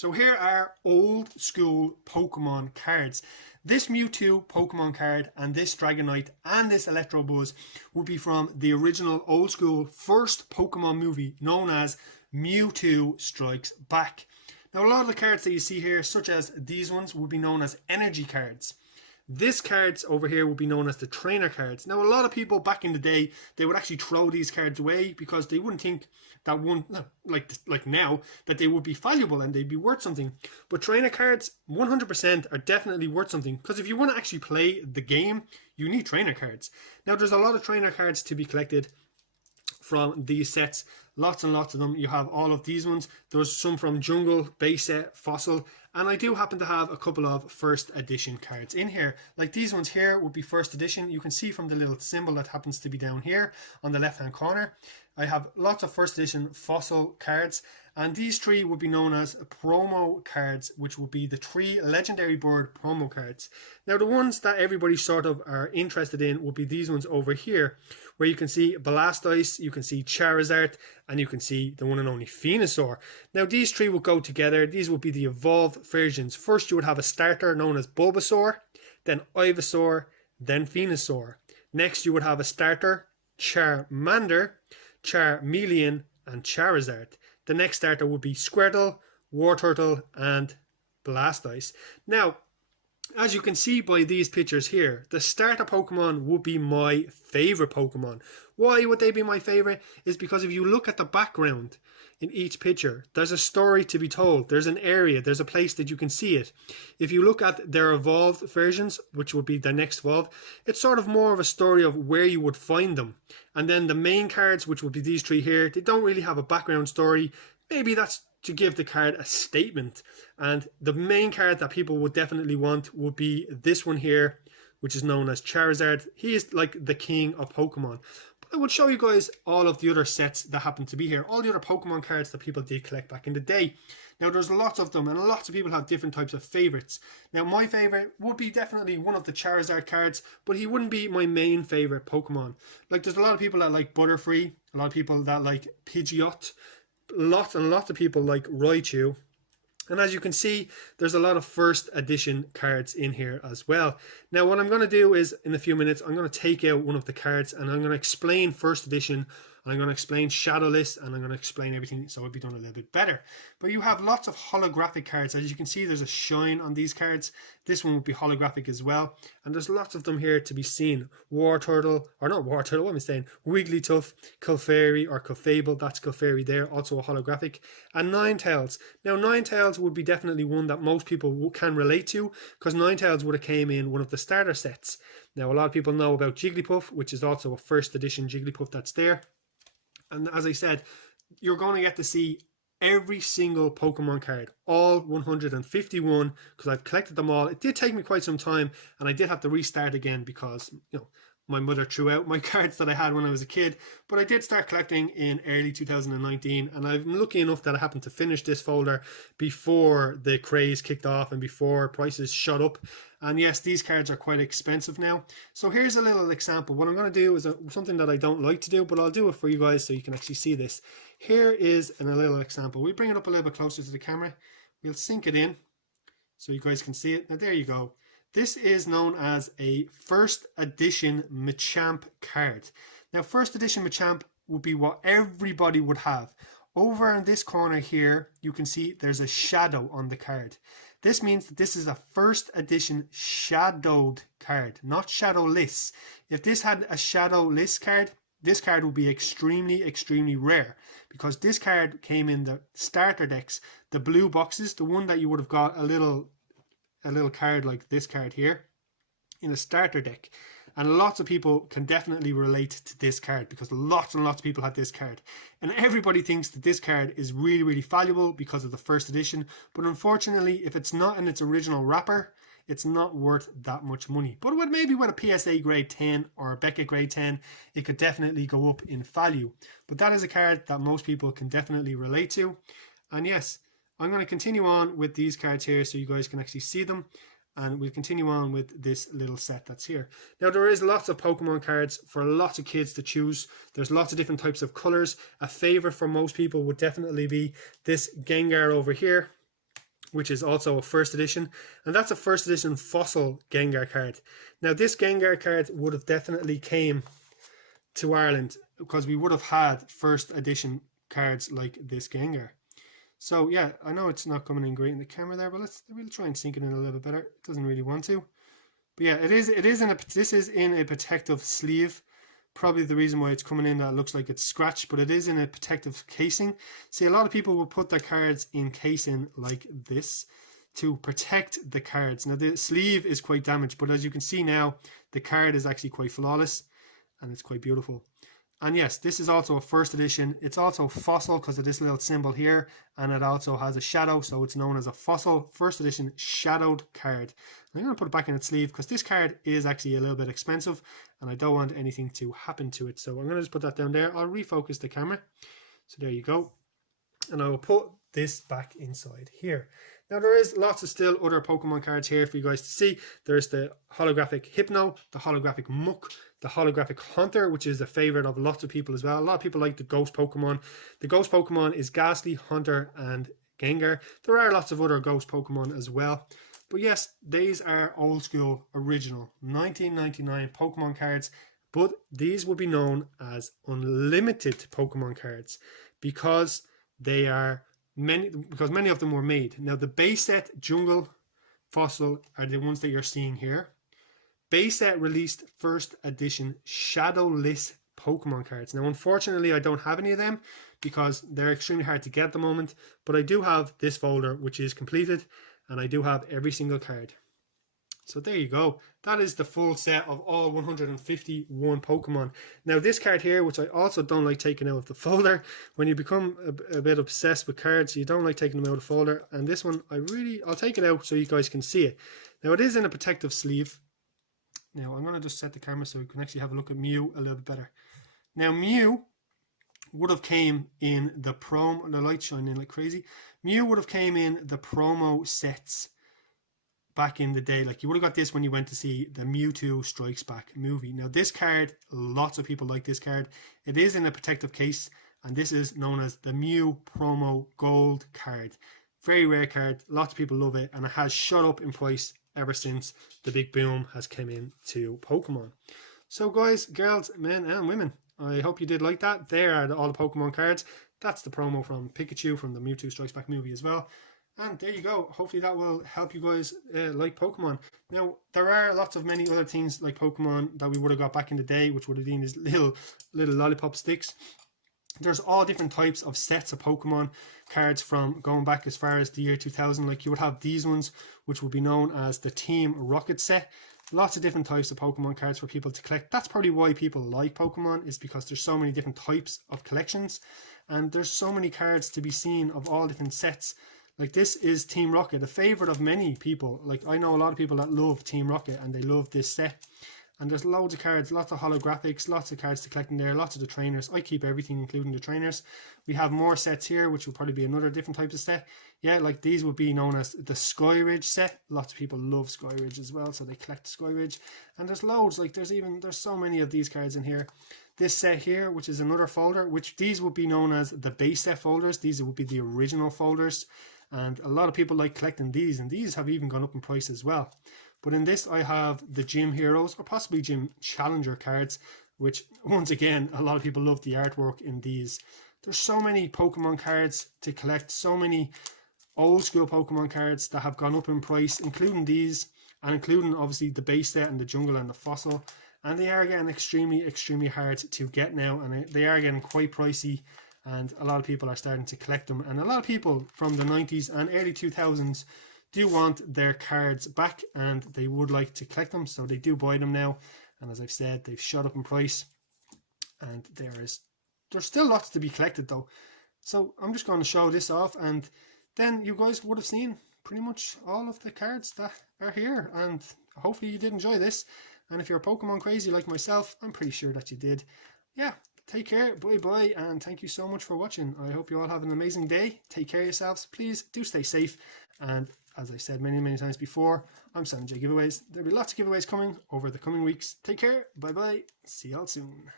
So here are old school Pokemon cards. This Mewtwo Pokemon card and this Dragonite and this Electabuzz will be from the original old school first Pokemon movie known as Mewtwo Strikes Back. Now a lot of the cards that you see here, such as these ones, will be known as energy cards. This cards over here will be known as the trainer cards. Now a lot of people back in the day, they would actually throw these cards away because they wouldn't think that one, like now, that they would be valuable and they'd be worth something. But trainer cards 100% are definitely worth something, because if you want to actually play the game, you need trainer cards. Now there's a lot of trainer cards to be collected from these sets, lots and lots of them. You have all of these ones. There's some from Jungle, Base Set, Fossil, and I do happen to have a couple of first edition cards in here. Like these ones here would be first edition. You can see from the little symbol that happens to be down here on the left hand corner. I have lots of first edition Fossil cards, and these three would be known as promo cards, which would be the 3 legendary bird promo cards. Now the ones that everybody sort of are interested in would be these ones over here, where you can see Blastoise, you can see Charizard, and you can see the one and only Venusaur. Now these three would go together. These would be the evolved versions. First you would have a starter known as Bulbasaur, then Ivysaur, then Venusaur. Next you would have a starter, Charmander, Charmeleon, and Charizard. The next starter would be Squirtle, Wartortle, and Blastoise. Now, as you can see by these pictures here, the starter Pokemon would be my favorite Pokemon. Why would they be my favorite? Is because if you look at the background in each picture, there's a story to be told. There's an area, there's a place that you can see it. If you look at their evolved versions, which would be the next evolve, it's sort of more of a story of where you would find them. And then the main cards, which would be these three here, they don't really have a background story. Maybe that's to give the card a statement. And the main card that people would definitely want would be this one here, which is known as Charizard. He is like the king of Pokemon. But I would show you guys all of the other sets that happen to be here, all the other Pokemon cards that people did collect back in the day. Now there's lots of them, and lots of people have different types of favorites. Now my favorite would be definitely one of the Charizard cards, but he wouldn't be my main favorite Pokemon. Like there's a lot of people that like Butterfree, a lot of people that like Pidgeot, lots and lots of people like Raichu. And as you can see, there's a lot of first edition cards in here as well. Now what I'm going to do is, in a few minutes, I'm going to take out one of the cards and I'm going to explain first edition, and I'm going to explain Shadowless, and I'm going to explain everything so it'll be done a little bit better. But you have lots of holographic cards. As you can see, there's a shine on these cards. This one would be holographic as well. And there's lots of them here to be seen. Wartortle, or not Wartortle, what am I saying? Wigglytuff, Clefairy, or Clefable, that's Clefairy there, also a holographic. And Ninetales. Now Ninetales would be definitely one that most people can relate to, because Ninetales would have came in one of the starter sets. Now a lot of people know about Jigglypuff, which is also a first edition Jigglypuff that's there. And as I said, you're going to get to see every single Pokemon card, all 151, because I've collected them all. It did take me quite some time, and I did have to restart again because, my mother threw out my cards that I had when I was a kid. But I did start collecting in early 2019, and I'm lucky enough that I happened to finish this folder before the craze kicked off and before prices shot up. And yes, these cards are quite expensive now. So here's a little example. What I'm going to do is something that I don't like to do, but I'll do it for you guys so you can actually see this. Here is a little example. We bring it up a little bit closer to the camera. We'll sync it in so you guys can see it. Now there you go. This is known as a first edition Machamp card. Now first edition Machamp would be what everybody would have. Over in this corner here, you can see there's a shadow on the card. This means that this is a first edition shadowed card, not shadowless. If this had a shadowless card, this card would be extremely, extremely rare, because this card came in the starter decks, the blue boxes, the one that you would have got a little card like this card here in a starter deck. And lots of people can definitely relate to this card, because lots and lots of people had this card. And everybody thinks that this card is really, really valuable because of the first edition. But unfortunately, if it's not in its original wrapper, it's not worth that much money. But maybe with a PSA grade 10 or a Beckett grade 10, it could definitely go up in value. But that is a card that most people can definitely relate to. And yes, I'm going to continue on with these cards here so you guys can actually see them. And we'll continue on with this little set that's here. Now there is lots of Pokemon cards for lots of kids to choose. There's lots of different types of colors. A favorite for most people would definitely be this Gengar over here. which is also a first edition, and that's a first edition fossil Gengar card. Now this Gengar card would have definitely came to Ireland because we would have had first edition cards like this Gengar. So yeah, I know it's not coming in great in the camera there, but we'll try and sync it in a little bit better. It doesn't really want to, but yeah, this is in a protective sleeve. Probably the reason why it's coming in that it looks like it's scratched, but it is in a protective casing. See, a lot of people will put their cards in casing like this to protect the cards. Now the sleeve is quite damaged, but as you can see now, the card is actually quite flawless and it's quite beautiful. And yes, this is also a first edition. It's also fossil because of this little symbol here, and it also has a shadow, so it's known as a fossil first edition shadowed card. I'm going to put it back in its sleeve because this card is actually a little bit expensive and I don't want anything to happen to it. So I'm going to just put that down there. I'll refocus the camera. So there you go. And I will put this back inside here. Now there is lots of still other Pokemon cards here for you guys to see. There's the holographic Hypno, the holographic Muck, the holographic Haunter, which is a favorite of lots of people as well. A lot of people like the Ghost Pokemon. The Ghost Pokemon is Ghastly, Haunter, and Gengar. There are lots of other Ghost Pokemon as well. But yes, these are old school, original 1999 Pokemon cards. But these would be known as unlimited Pokemon cards because they are many of them were made. Now the base set, Jungle, Fossil are the ones that you're seeing here. Base set released first edition shadowless Pokemon cards. Now unfortunately I don't have any of them because they're extremely hard to get at the moment, but I do have this folder which is completed and I do have every single card. So there you go. That is the full set of all 151 Pokemon. Now this card here, which I also don't like taking out of the folder, when you become a bit obsessed with cards, you don't like taking them out of the folder. And this one, I'll take it out so you guys can see it. Now it is in a protective sleeve. Now I'm going to just set the camera so you can actually have a look at Mew a little bit better. Now Mew would have came in the promo, the light's shining like crazy. Mew would have came in the promo sets back in the day. Like you would have got this when you went to see the Mewtwo Strikes Back movie. Now this card, lots of people like this card. It is in a protective case and this is known as the Mew Promo Gold card. Very rare card, lots of people love it, and it has shot up in price ever since the big boom has come in to Pokemon. So guys, girls, men and women, I hope you did like that. There are all the Pokemon cards. That's the promo from Pikachu from the Mewtwo Strikes Back movie as well. And there you go. Hopefully that will help you guys like Pokemon. Now, there are lots of many other things like Pokemon that we would have got back in the day, which would have been these little lollipop sticks. There's all different types of sets of Pokemon cards from going back as far as the year 2000. Like you would have these ones, which would be known as the Team Rocket set. Lots of different types of Pokemon cards for people to collect. That's probably why people like Pokemon, is because there's so many different types of collections. And there's so many cards to be seen of all different sets. Like this is Team Rocket, a favorite of many people. Like I know a lot of people that love Team Rocket and they love this set. And there's loads of cards, lots of holographics, lots of cards to collect in there, lots of the trainers. I keep everything, including the trainers. We have more sets here, which will probably be another different type of set. Yeah, like these would be known as the Skyridge set. Lots of people love Skyridge as well, so they collect Skyridge. And there's loads, like there's so many of these cards in here. This set here, which is another folder, which these would be known as the base set folders. These would be the original folders. And a lot of people like collecting these, and these have even gone up in price as well. But in this I have the Gym Heroes or possibly Gym Challenger cards, which once again a lot of people love the artwork in these. There's so many Pokemon cards to collect, so many old school Pokemon cards that have gone up in price, including these and including obviously the base set and the Jungle and the Fossil. And they are getting extremely hard to get now, and they are getting quite pricey. And a lot of people are starting to collect them, and a lot of people from the 90s and early 2000s do want their cards back and they would like to collect them, so they do buy them now. And as I've said, they've shot up in price, and there's still lots to be collected though. So I'm just going to show this off, and then you guys would have seen pretty much all of the cards that are here, and hopefully you did enjoy this. And if you're Pokemon crazy like myself, I'm pretty sure that you did. Yeah, take care, bye, and thank you so much for watching. I hope you all have an amazing day. Take care of yourselves. Please do stay safe. And as I said many times before, I'm sending you giveaways. There'll be lots of giveaways coming over the coming weeks. Take care, bye, see y'all soon.